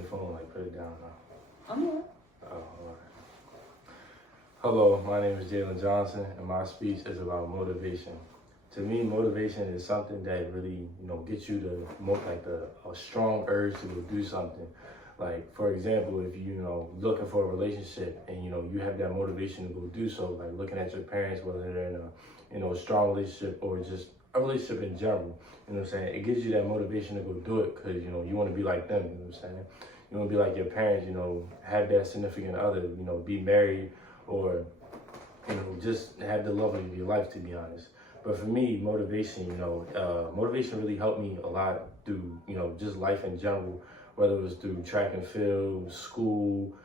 your phone, like put it down now. I'm here. Oh, all right. Hello, my name is Jalen Johnson, and my speech is about motivation. To me, motivation is something that really, gets you to a strong urge to go do something. Like, for example, if looking for a relationship and you have that motivation to go do so, like looking at your parents, whether they're in a strong relationship or just a relationship in general, you know what I'm saying? It gives you that motivation to go do it because you want to be like them, you know what I'm saying? You want to be like your parents, have that significant other, be married or just have the love of your life, to be honest. But for me, motivation, motivation really helped me a lot through, just life in general, whether it was through track and field, school,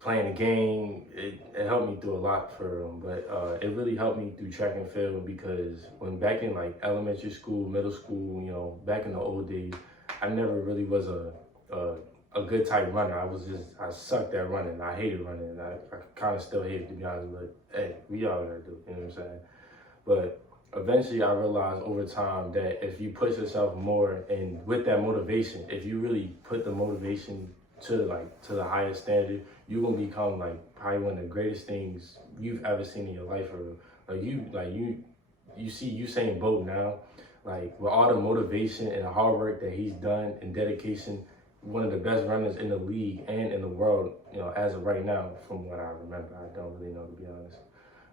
playing a game. It helped me through a lot but it really helped me through track and field because when back in like elementary school, middle school, back in the old days, I never really was a good type runner. I sucked at running. I hated running. And I kind of still hate it, to be honest, but hey, we all gotta do it, you know what I'm saying? But eventually I realized over time that if you push yourself more and with that motivation, if you really put the motivation to the highest standard, you're gonna become like probably one of the greatest things you've ever seen in your life. Or you see Usain Bolt now, like with all the motivation and the hard work that he's done and dedication, one of the best runners in the league and in the world, as of right now, from what I remember. I don't really know, to be honest.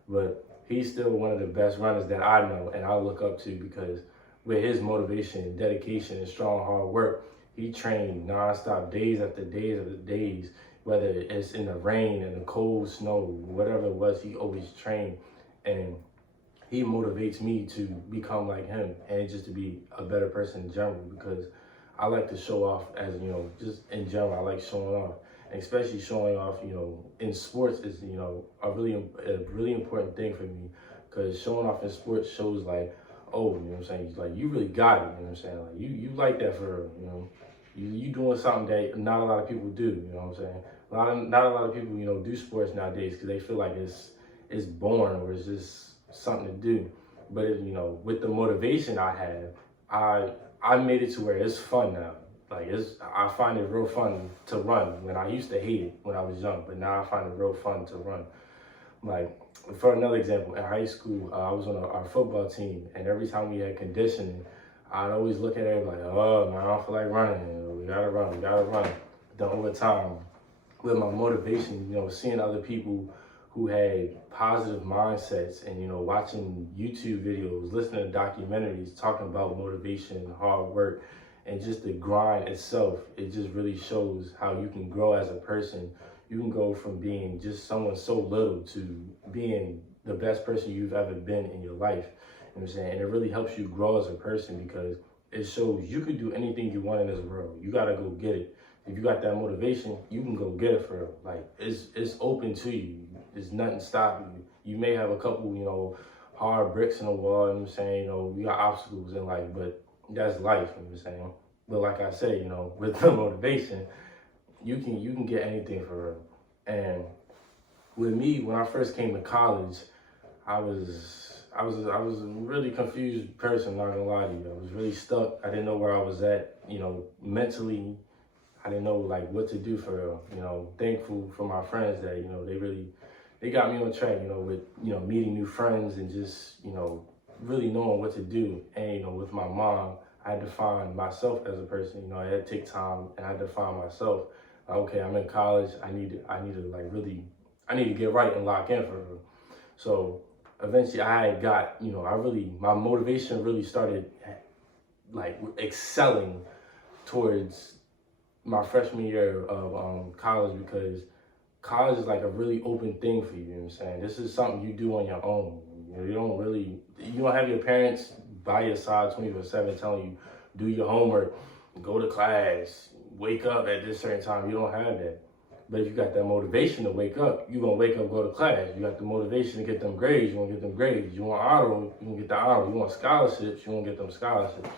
But he's still one of the best runners that I know and I look up to because with his motivation, dedication, and strong hard work, he trained nonstop, days after days after days, whether it's in the rain, in the cold, snow, whatever it was, he always trained. And he motivates me to become like him and just to be a better person in general because I like to show off as, just in general, I like showing off. And especially showing off, in sports is, a really important thing for me because showing off in sports shows like, oh, you know what I'm saying? Like, you really got it, you know what I'm saying? Like, you like that for real, You doing something that not a lot of people do, you know what I'm saying? Not a lot of people, do sports nowadays because they feel like it's boring or it's just something to do. But, with the motivation I have, I made it to where it's fun now. Like I find it real fun to run when I used to hate it when I was young, but now I find it real fun to run. Like for another example, in high school, I was on our football team, and every time we had conditioning, I'd always look at it like, oh man, I don't feel like running. We gotta run. Then over time, with my motivation, seeing other people who had positive mindsets and, watching YouTube videos, listening to documentaries, talking about motivation, hard work, and just the grind itself, it just really shows how you can grow as a person. You can go from being just someone so little to being the best person you've ever been in your life. You know what I'm saying? And it really helps you grow as a person because it shows you could do anything you want in this world. You gotta go get it. If you got that motivation, you can go get it for real. Like it's open to you. There's nothing stopping you. You may have a couple, hard bricks in the wall, you know what I'm saying? We got obstacles in life, but that's life, you know what I'm saying? But like I said, with the motivation, you can get anything for real. And with me, when I first came to college, I was a really confused person, not gonna lie to you. I was really stuck. I didn't know where I was at, mentally. I didn't know like what to do for real. Thankful for my friends that, they got me on track, with, meeting new friends and just, really knowing what to do. And, with my mom, I had to find myself as a person, I had to take time and I had to find myself. Like, okay, I'm in college. I need to get right and lock in for real. So eventually I had got, my motivation really started like excelling towards my freshman year of college because college is like a really open thing for you, you know what I'm saying? This is something you do on your own. You don't have your parents by your side 24/7 telling you, do your homework, go to class, wake up at this certain time. You don't have that. But if you got that motivation to wake up, you're going to wake up, go to class. You got the motivation to get them grades, you're going to get them grades. You want honor, you can get the honor. You want scholarships, you're going to get them scholarships.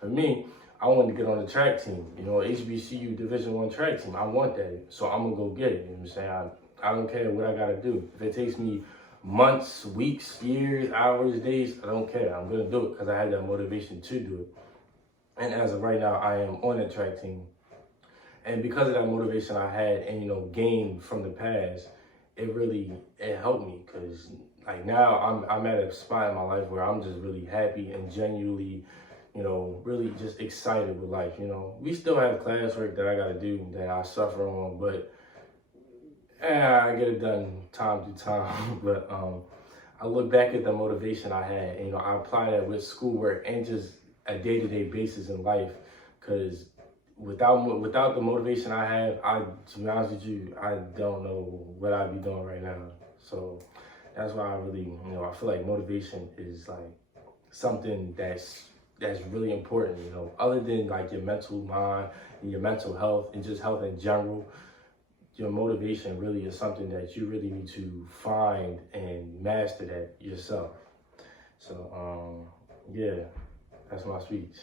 For me, I wanted to get on the track team, HBCU Division I track team. I want that, so I'm gonna go get it. You know what I'm saying? I don't care what I gotta do. If it takes me months, weeks, years, hours, days, I don't care. I'm gonna do it because I had that motivation to do it. And as of right now, I am on the track team. And because of that motivation I had and, gained from the past, it helped me, because like now I'm at a spot in my life where I'm just really happy and genuinely, really just excited with life. We still have classwork that I got to do that I suffer on, but I get it done time to time. But I look back at the motivation I had, and I apply that with schoolwork and just a day-to-day basis in life. Because without the motivation I have, to be honest with you, I don't know what I'd be doing right now. So that's why I really, I feel like motivation is like something that's really important. Other than like your mental mind and your mental health and just health in general, your motivation really is something that you really need to find and master that yourself. So yeah, that's my speech.